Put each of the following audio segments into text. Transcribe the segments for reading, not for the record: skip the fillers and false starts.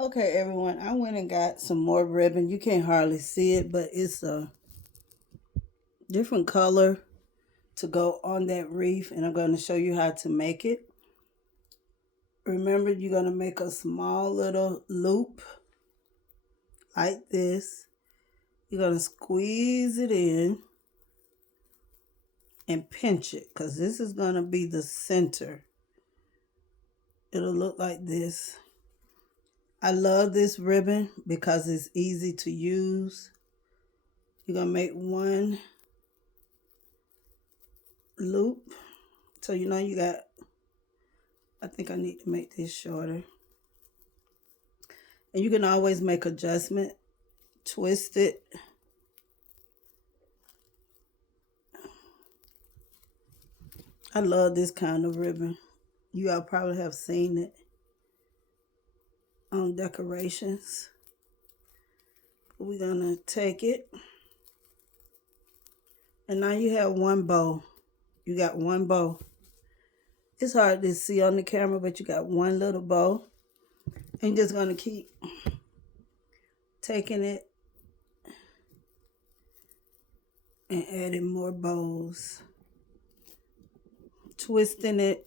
Okay, everyone, I went and got some more ribbon. You can't hardly see it, but it's a different color to go on that wreath, and I'm going to show you how to make it. Remember, you're going to make a small little loop like this. You're going to squeeze it in and pinch it because this is going to be the center. It'll look like this. I love this ribbon because it's easy to use. You're going to make one loop. So you know you got, I think I need to make this shorter. And you can always make adjustment, twist it. I love this kind of ribbon. You all probably have seen it on decorations. We're gonna take it. And now you have one bow. You got one bow. It's hard to see on the camera, but you got one little bow. And you're just gonna keep taking it and adding more bows. Twisting it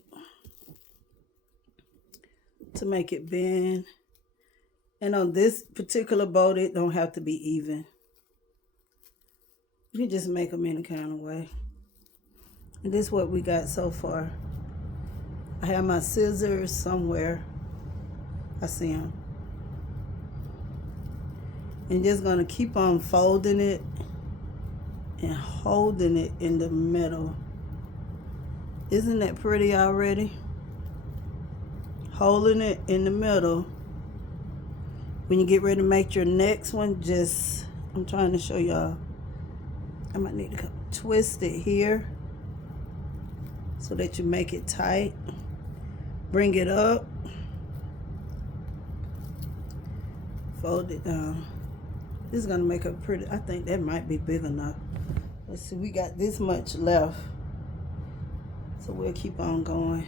to make it bend. And on this particular bow, it don't have to be even. You can just make them any kind of way. And this is what we got so far. I have my scissors somewhere. I see them. And just gonna keep on folding it and holding it in the middle. Isn't that pretty already? Holding it in the middle. When you get ready to make your next one, I'm trying to show y'all. I might need to twist it here so that you make it tight. Bring it up. Fold it down. This is gonna make a pretty, I think that might be big enough. Let's see, we got this much left. So we'll keep on going.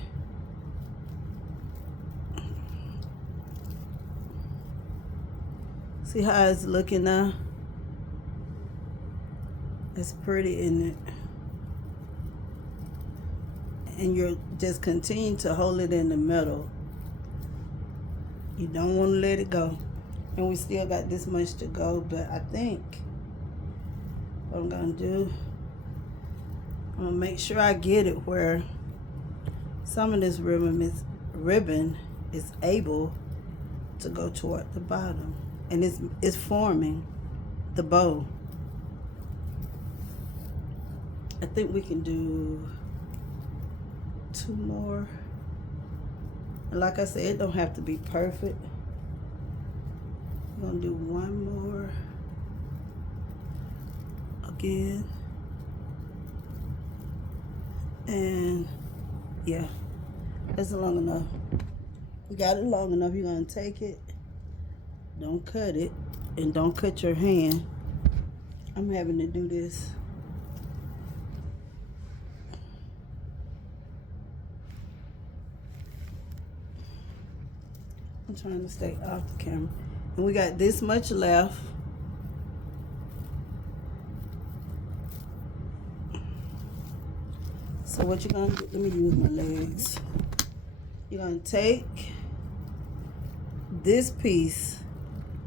See how it's looking now? It's pretty, isn't it? And you're just continue to hold it in the middle. You don't want to let it go. And we still got this much to go, but I think what I'm gonna do, I'm gonna make sure I get it where some of this ribbon is able to go toward the bottom. And it's forming the bow. I think we can do 2 more. And like I said, it don't have to be perfect. I'm gonna do 1 more again. And yeah, that's long enough. You got it long enough. You're gonna take it, don't cut it, and don't cut your hand. I'm having to do this. I'm trying to stay off the camera. And we got this much left. So what you're gonna do, let me use my legs. You're gonna take this piece,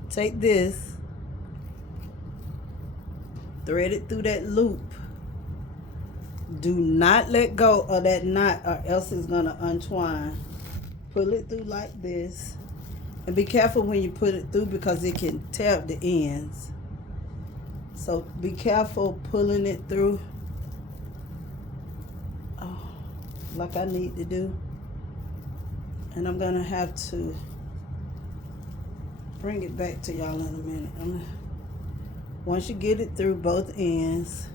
take this, thread it through that loop. Do not let go of that knot or else it's gonna untwine. Pull it through like this. And be careful when you put it through because it can tear up the ends. So be careful pulling it through. Oh, like I need to do. And I'm gonna have to bring it back to y'all in a minute. Once you get it through both ends,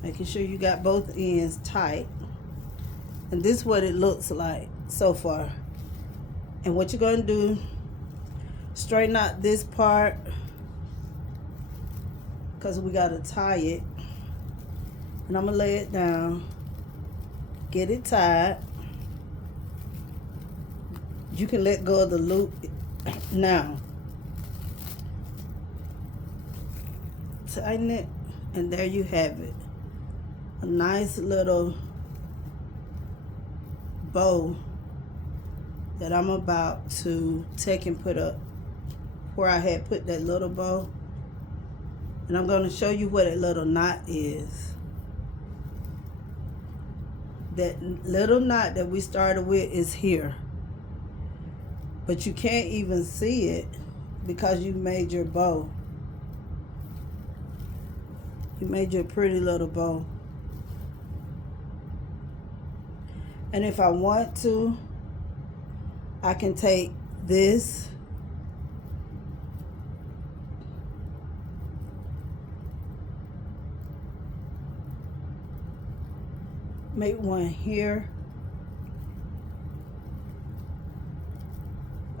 making sure you got both ends tight. And this is what it looks like so far. And what you're gonna do, straighten out this part because we gotta tie it. And I'm gonna lay it down, get it tied. You can let go of the loop now. Tighten it, and there you have it. A nice little bow that I'm about to take and put up where I had put that little bow. And I'm going to show you what a little knot is. That little knot that we started with is here. But you can't even see it because you made your bow. You made your pretty little bow. And if I want to, I can take this make one here.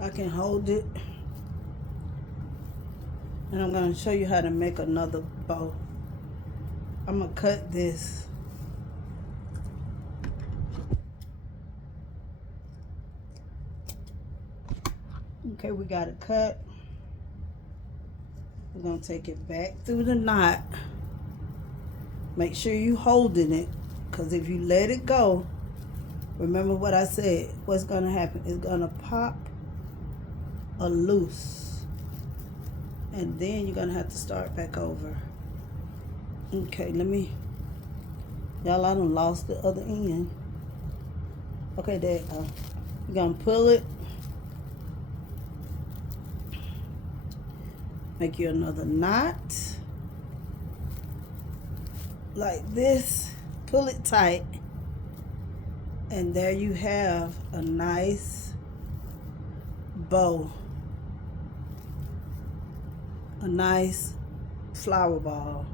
I can hold it, and I'm going to show you how to make another bow. I'm going to cut this. Okay, we got it cut. We're going to take it back through the knot. Make sure you holding it, because if you let it go, remember what I said, what's going to happen? It's going to pop or loose, and then you're going to have to start back over. Okay, let me, y'all, I done lost the other end. Okay, there you go. You're going to pull it, make you another knot like this, pull it tight, and there you have a nice bow, a nice flower ball,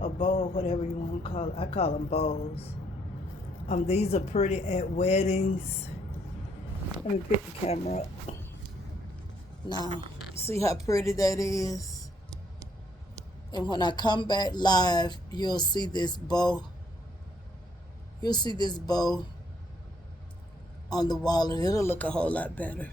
a bow, whatever you want to call it. I call them bows. These are pretty at weddings. Let me pick the camera up. Now, see how pretty that is? And when I come back live, you'll see this bow. You'll see this bow on the wall, and it'll look a whole lot better.